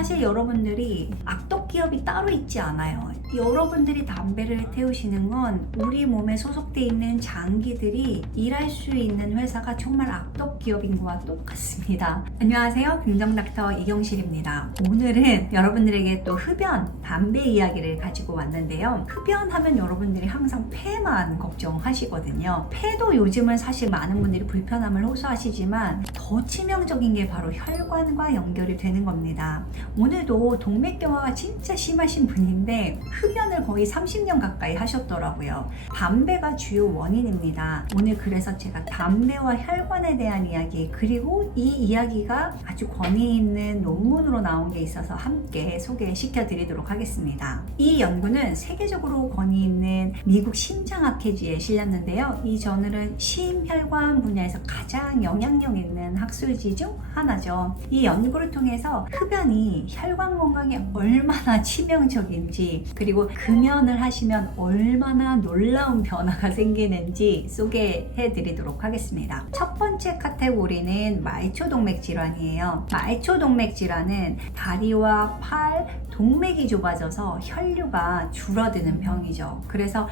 사실 여러분들이 악덕기업이 따로 있지 않아요. 여러분들이 담배를 태우시는 건 우리 몸에 소속되어 있는 장기들이 일할 수 있는 회사가 정말 악덕기업인 것과 똑같습니다. 안녕하세요. 긍정닥터 이경실입니다. 오늘은 여러분들에게 또 흡연, 담배 이야기를 가지고 왔는데요. 흡연하면 여러분들이 항상 폐만 걱정하시거든요. 폐도 요즘은 사실 많은 분들이 불편함을 호소하시지만 더 치명적인 게 바로 혈관과 연결이 되는 겁니다. 오늘도 동맥경화가 진짜 심하신 분인데 흡연을 거의 30년 가까이 하셨더라고요. 담배가 주요 원인입니다. 오늘 그래서 제가 담배와 혈관에 대한 이야기, 그리고 이 이야기가 아주 권위 있는 논문으로 나온 게 있어서 함께 소개시켜 드리도록 하겠습니다. 이 연구는 세계적으로 권위 있는 미국 심장학회지에 실렸는데요. 이 저널은 심혈관 분야에서 가장 영향력 있는 학술지 중 하나죠. 이 연구를 통해서 흡연이 혈관 건강에 얼마나 치명적인지, 그리고 금연을 하시면 얼마나 놀라운 변화가 생기는지 소개해 드리도록 하겠습니다. 첫 번째 카테고리는 말초동맥 질환이에요. 말초동맥 질환은 다리와 팔, 동맥이 좁아져서 혈류가 줄어드는 병이죠. 그래서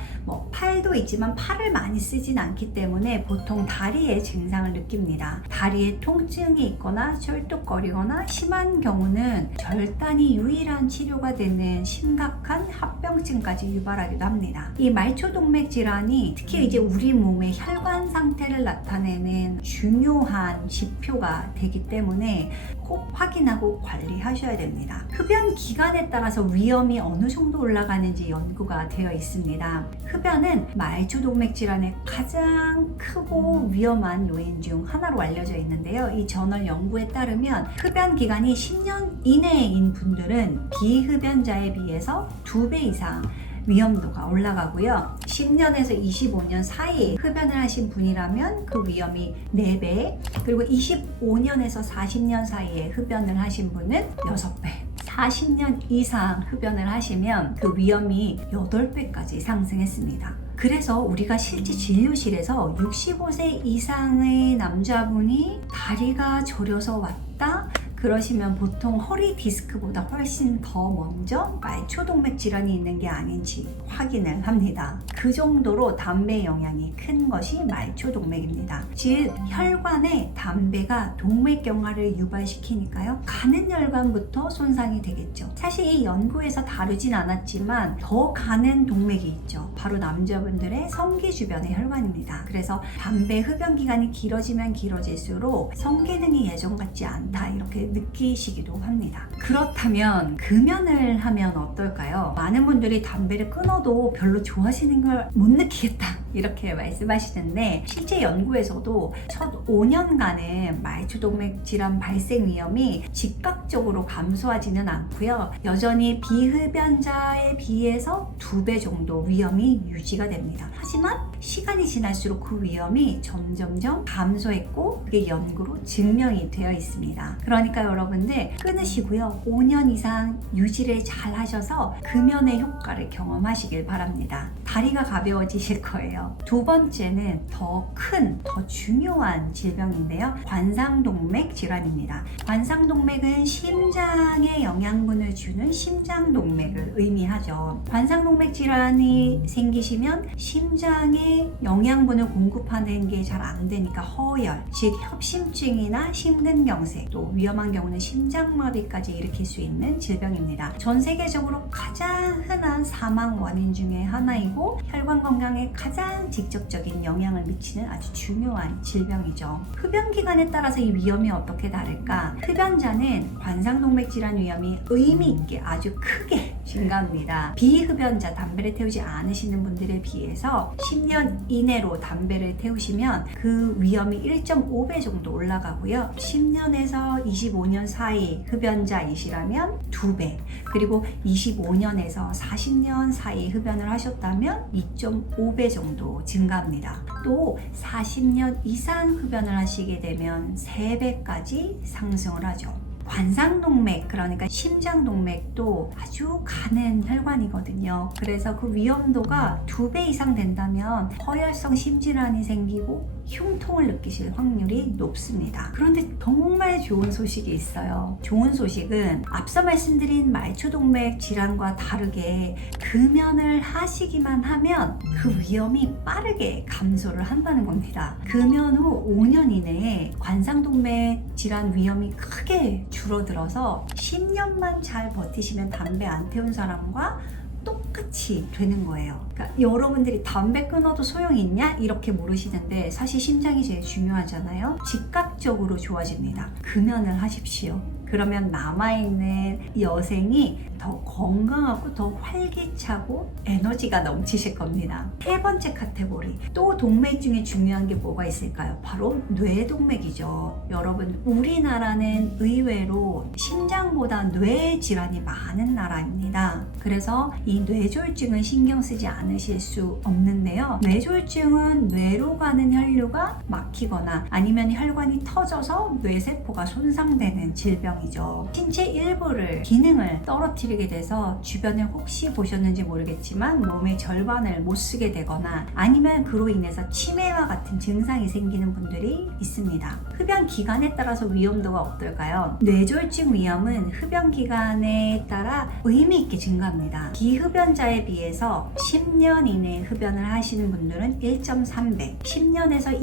팔도 있지만 팔을 많이 쓰진 않기 때문에 보통 다리의 증상을 느낍니다. 다리에 통증이 있거나 철뚝거리거나 심한 경우는 절단이 유일한 치료가 되는 심각한 합병증까지 유발하기도 합니다. 이 말초동맥 질환이 특히 이제 우리 몸의 혈관 상태를 나타내는 중요한 지표가 되기 때문에 꼭 확인하고 관리하셔야 됩니다. 흡연 기간에 따라서 위험이 어느 정도 올라가는지 연구가 되어 있습니다. 흡연은 말초동맥 질환의 가장 크고 위험한 요인 중 하나로 알려져 있는데요. 이 저널 연구에 따르면 흡연 기간이 10년 이내인 분들은 비흡연자에 비해서 2배 이상 위험도가 올라가고요. 10년에서 25년 사이에 흡연을 하신 분이라면 그 위험이 4배, 그리고 25년에서 40년 사이에 흡연을 하신 분은 6배, 40년 이상 흡연을 하시면 그 위험이 8배까지 상승했습니다. 그래서 우리가 실제 진료실에서 65세 이상의 남자분이 다리가 저려서 왔다? 그러시면 보통 허리 디스크보다 훨씬 더 먼저 말초동맥 질환이 있는 게 아닌지 확인을 합니다. 그 정도로 담배 영향이 큰 것이 말초동맥입니다. 즉 혈관에 담배가 동맥경화를 유발시키니까요. 가는 혈관부터 손상이 되겠죠. 사실 이 연구에서 다루진 않았지만 더 가는 동맥이 있죠. 바로 남자분들의 성기 주변의 혈관입니다. 그래서 담배 흡연 기간이 길어지면 길어질수록 성기능이 예전 같지 않다, 이렇게 느끼시기도 합니다. 그렇다면 금연을 하면 어떨까요? 많은 분들이 담배를 끊어도 별로 좋아하시는 걸 못 느끼겠다, 이렇게 말씀하시는데 실제 연구에서도 첫 5년간은 말초동맥 질환 발생 위험이 즉각적으로 감소하지는 않고요. 여전히 비흡연자에 비해서 2배 정도 위험이 유지가 됩니다. 하지만 시간이 지날수록 그 위험이 점점점 감소했고 그게 연구로 증명이 되어 있습니다. 그러니까 여러분들 끊으시고요. 5년 이상 유지를 잘 하셔서 금연의 효과를 경험하시길 바랍니다. 다리가 가벼워지실 거예요. 두 번째는 더 큰, 더 중요한 질병인데요. 관상동맥 질환입니다. 관상동맥은 심장에 영양분을 주는 심장동맥을 의미하죠. 관상동맥 질환이 생기시면 심장에 영양분을 공급하는 게 잘 안 되니까 허열, 즉 협심증이나 심근경색, 또 위험한 경우는 심장마비까지 일으킬 수 있는 질병입니다. 전 세계적으로 가장 흔한 사망 원인 중에 하나이고 혈관 건강에 가장 직접적인 영향을 미치는 아주 중요한 질병이죠. 흡연 기간에 따라서 이 위험이 어떻게 다를까? 흡연자는 관상동맥 질환 위험이 의미 있게 아주 크게 증가합니다. 비흡연자, 담배를 태우지 않으시는 분들에 비해서 10년 이내로 담배를 태우시면 그 위험이 1.5배 정도 올라가고요. 10년에서 25년 사이 흡연자이시라면 2배, 그리고 25년에서 40년 사이 흡연을 하셨다면 2.5배 정도 증가합니다. 또 40년 이상 흡연을 하시게 되면 3배까지 상승을 하죠. 관상동맥, 그러니까 심장동맥도 아주 가는 혈관이거든요. 그래서 그 위험도가 2배 이상 된다면 허혈성 심질환이 생기고 흉통을 느끼실 확률이 높습니다. 그런데 정말 좋은 소식이 있어요. 좋은 소식은 앞서 말씀드린 말초동맥 질환과 다르게 금연을 하시기만 하면 그 위험이 빠르게 감소를 한다는 겁니다. 금연 후 5년 이내에 관상동맥 질환 위험이 크게 줄어들어서 10년만 잘 버티시면 담배 안 태운 사람과 똑같이 되는 거예요. 그러니까 여러분들이 담배 끊어도 소용이 있냐? 이렇게 물으시는데 사실 심장이 제일 중요하잖아요. 즉각적으로 좋아집니다. 금연을 하십시오. 그러면 남아있는 여생이 더 건강하고 더 활기차고 에너지가 넘치실 겁니다. 세 번째 카테고리, 또 동맥 중에 중요한 게 뭐가 있을까요? 바로 뇌동맥이죠. 여러분, 우리나라는 의외로 심장보다 뇌 질환이 많은 나라입니다. 그래서 이 뇌졸중은 신경 쓰지 않으실 수 없는데요. 뇌졸중은 뇌로 가는 혈류가 막히거나 아니면 혈관이 터져서 뇌세포가 손상되는 질병이죠. 신체 일부를 기능을 떨어뜨리게 돼서 주변에 혹시 보셨는지 모르겠지만 몸의 절반을 못 쓰게 되거나 아니면 그로 인해서 치매와 같은 증상이 생기는 분들이 있습니다. 흡연 기간에 따라서 위험도가 어떨까요? 뇌졸중 위험은 흡연 기간에 따라 의미 있게 증가합니다. 비흡연자에 비해서 10년 이내 흡연을 하시는 분들은 1.3배, 10년에서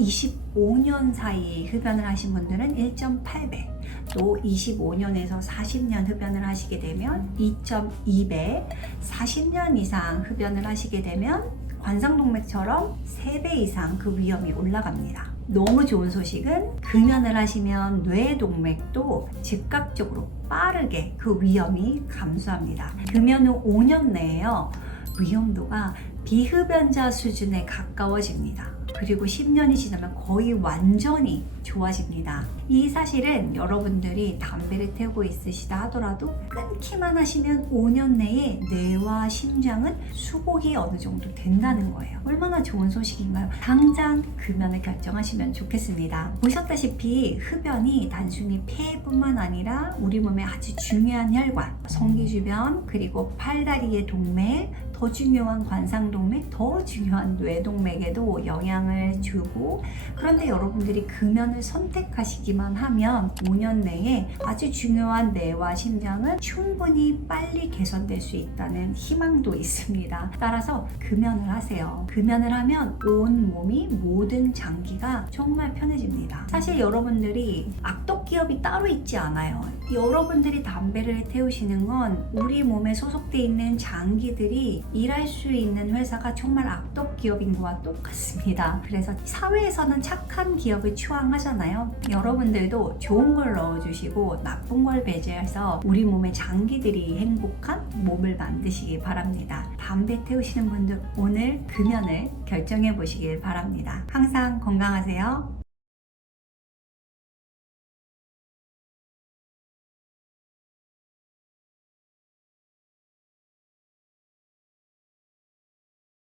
25년 사이 흡연을 하신 분들은 1.8배, 또 25년에서 40년 흡연을 하시게 되면 2.2배, 40년 이상 흡연을 하시게 되면 관상동맥처럼 3배 이상 그 위험이 올라갑니다. 너무 좋은 소식은 금연을 하시면 뇌동맥도 즉각적으로 빠르게 그 위험이 감소합니다. 금연 후 5년 내에요, 위험도가 비흡연자 수준에 가까워집니다. 그리고 10년이 지나면 거의 완전히 좋아집니다. 이 사실은 여러분들이 담배를 태우고 있으시다 하더라도 끊기만 하시면 5년 내에 뇌와 심장은 수복이 어느 정도 된다는 거예요. 얼마나 좋은 소식인가요? 당장 금연을 결정하시면 좋겠습니다. 보셨다시피 흡연이 단순히 폐뿐만 아니라 우리 몸의 아주 중요한 혈관, 성기주변, 그리고 팔다리의 동맥, 더 중요한 관상동맥, 더 중요한 뇌동맥에도 영향을 주고, 그런데 여러분들이 금연을 선택하시기만 하면 5년 내에 아주 중요한 뇌와 심장은 충분히 빨리 개선될 수 있다는 희망도 있습니다. 따라서 금연을 하세요. 금연을 하면 온 몸이 모든 장기가 정말 편해집니다. 사실 여러분들이 악독기업이 따로 있지 않아요. 여러분들이 담배를 태우시는 건 우리 몸에 소속되어 있는 장기들이 일할 수 있는 회사가 정말 악독기업인 것과 똑같습니다. 그래서 사회에서는 착한 기업을 추앙하잖아요. 여러분들도 좋은 걸 넣어주시고 나쁜 걸 배제해서 우리 몸의 장기들이 행복한 몸을 만드시기 바랍니다. 담배 태우시는 분들 오늘 금연을 결정해 보시길 바랍니다. 항상 건강하세요.